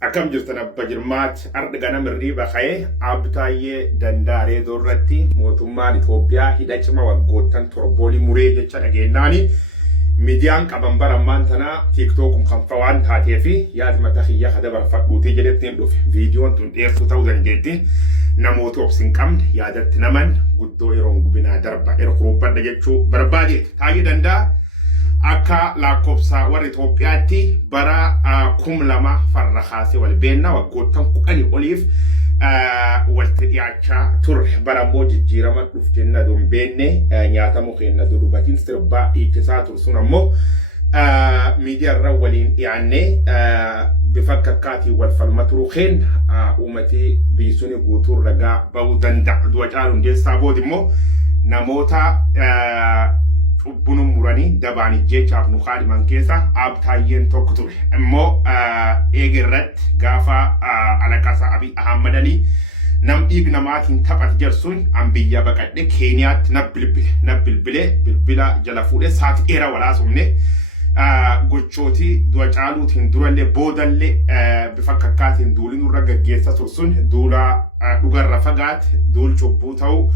Akkam jirtan abba jirmaat arda ganama irriiba ka'ee abtaayee dandaaree doorratti mootummaan Itoophiyaa hidha cima waggoottan torboolii muree jecha dhageenyaani miidiyaan qaban barammaan tanaa tiiktookum kan fawaan taatee fi yaad mata xiyya hada barfadhuutee jedhettiin dhufe viidiyoon tun dheertuu ta'uu dandeetti namoota obsin qabne yaadatti naman guddoo yeroon gubinaa darba yeroo kurubbadha jechuu barbaadeeti taayee danda'a. Akka lakkoofsa warra Itoophiyaatti bara 2000 farra kaasee wal beenna waggoottan 10 oliif walitti dhiyaachaa turre bara immoo jijjiirama dhufjenna dombeenne nyaata mukeenna dudubatiin sirbaa dhiichisaa tursun ammoo miidiyaa irra waliin dhiyaanne bifa kakkaatiin wal falma turuu keen uummatii biisuni guutuu ragaa ba'uu danda'a. Du'a Caaluu Hundeessaa boodi immoo namoota bunun muranii dabaanii jechaaf nu kaadhiman keessa abtaayyeen tokko ture. Immoo eegerratti gaafa alaqasa Abiy Ahmad Ali nam dhiig namaatiin taphate jarsuun an biyya baqadhe Keeniyaatti na bilbila jala fuudhee saati dheeraa walaasumne gochootii Du'a Caaluutiin durallee boodallee bifa kakkaatiin duulii nurra gaggeessa tursun duula dhugarra fagaate duul cubbuu ta'uu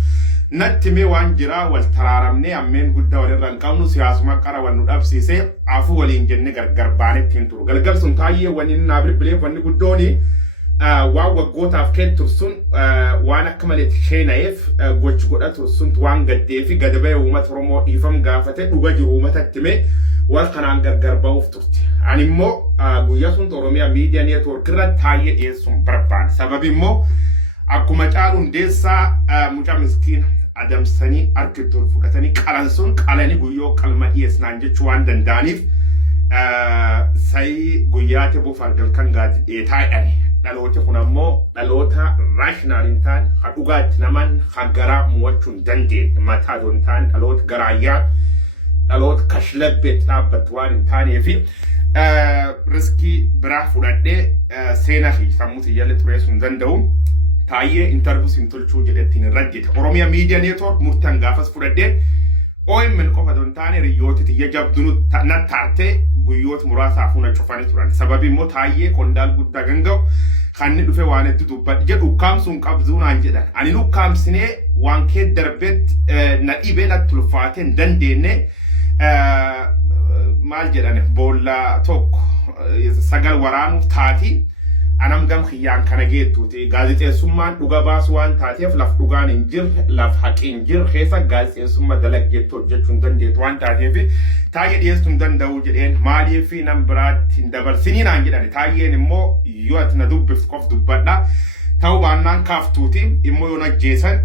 natti mee waan jira wal taraaramne ammeen guddaa walirra qabnu siyaasuma qara wal nu dhabsiise afu waliin jenne gargar baanetti turu galgal sun taayee wani na bilbilee wanni guddooni waan waggootaaf kee tursun waan akka malee sheenayeef gochi godha tursun waan gaddee fi gadabee uummata Oromoo dhiifam gaafate dhuga jiru uummatatti mee wal kanaan gargar ba'uuf turte. Ani immoo guyyaa sun Oromiyaa miidiyaa neetwoork irra taayee dhiyeessuun barbaade sababi immoo akkuma Caaluu Hundeessaa mucaa miskiina adamsanii arkituu fudhatanii qalansuun qalanii guyyoo qalma dhiyeesnaan jechuu waan danda'aniif sayii guyyaate buufar galkan gaati dheetaadhani. Dhaloota kun ammoo dhaloota raashinaaliin ta'an ha dhugaatti naman ha garaa mo'achuu hin dandeenye mataa doon ta'an dhaloota garaayyaa dhaloota kashlabbeetti dhaabbatu waan hin taaneefi riskii biraa fudhadhee seenaa fi sammuu xiyyalle xureessuu hin danda'u. Taayee interview simtolchuu jedhettiin irratti Oromiyaa miidiyaa neetwoork murtaan gaafas fudhadhee OMN qofa doon taane riyyooti tiyya jabdunu nattaarte guyyoota muraasaaf una cufanii turan. Sababi immoo taayee qondaal guddaa ganga'u kanni dhufe waan itti dubbadhe jedhu ukkaamsuun qabduu naan jedhan. Ani ukkaamsinee waan kee darbetti na dhibee natti ulfaatee hin dandeenye maal jedhane boolla tokko sagal waraanuuf taati. Anam gam khiyaan kana geettuuti gaazexeessummaan dhuga baasu waan taateef laf dhugaan hin jirre laf haqi hin jirre keessa gaazexeessummaa dalaggeettu hojjechuu hin dandeettu waan taateef taayee dhiyeessuu hin danda'u jedheen maaliif nam biraatti hin dabarsinii naan jedhani. Taayeen immoo yoo ati na dubbiftu qof dubbadha ta'uu baannaan kaaftuuti immoo yoo najjeesan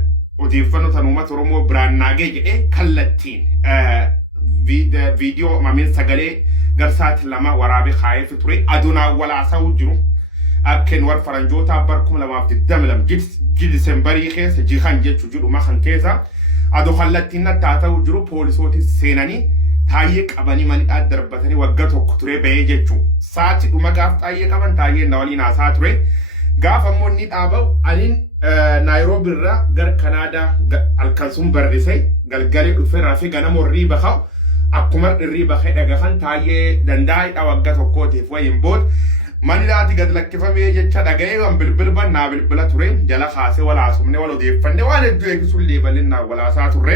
odeeffannoo tan uummata Oromoo biraan naagee jedhee kallattiin viidiyoo mamiin sagalee garsaati lama waraabee kaayee ture adunaa walaasa'uu jiru. Akken war faranjoota barkum lamaaf diddamlam Disembarii keessa jihan jechuu jiru makan keessa adu kallattiin taata'uu jiru poolisooti seenanii taayee qabanii manidhaa darbatanii waggaa tokko ture bahee jechuu saati dhuma gaaf taayee qaban taayee na waliin haasaa ture gaaf ammoo inni dhaaba'u aniin Naayiroobii irraa gara Kanaadaa halkan sun barrisee galgalee dhufe raafii ganama warrii baka'u akkuma irrii bakee dhagahan taayee dandaa'idha waggaa tokkootiif wayiin booda. Manidhaati gad lakkifamee jecha dhaga'ee waan bilbilban naa bilbila ture jala kaasee walaasumne wal odeeffanne waan hedduu eegisuun leebalin naa walaasaa turre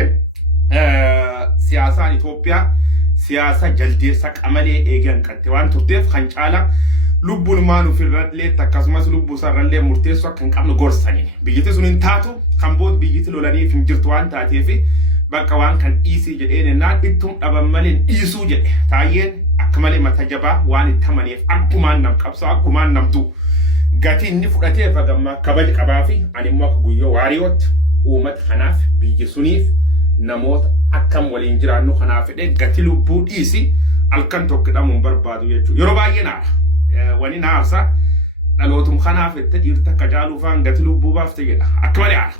siyaasaan Itoophiyaa siyaasa jaldeessa qamalee eegan qatte waan turteef kan caala lubbuun maan ofirrallee akkasumas lubbuu sarrallee murteessu akka hin qabne gorsanii biyyatti sun hin taatu kan bood biyyatti lolaniif hin jirtu waan taateef bakka waan kan dhiisii jedheen ennaan ittum dhaban malee dhiisuu jedhe taayeen akka malee mata jabaa waan itti amaneef akkumaan nam qabsa akkumaan namtu gatii inni fudhatee fagamma kabali qabaa fi ani immoo akka guyyoo waariyootti uummata kanaaf biyyi suniif namoota akkam waliin jiraannu kanaaf fedhe gatii lubbuu dhiisi halkan tokko dhamuun barbaadu jechuudha. Yeroo baay'ee naara wani naarsa dhalootum kanaaf itti dhiirta akka Caaluufaan gatii lubbuu baafte jedha akka malee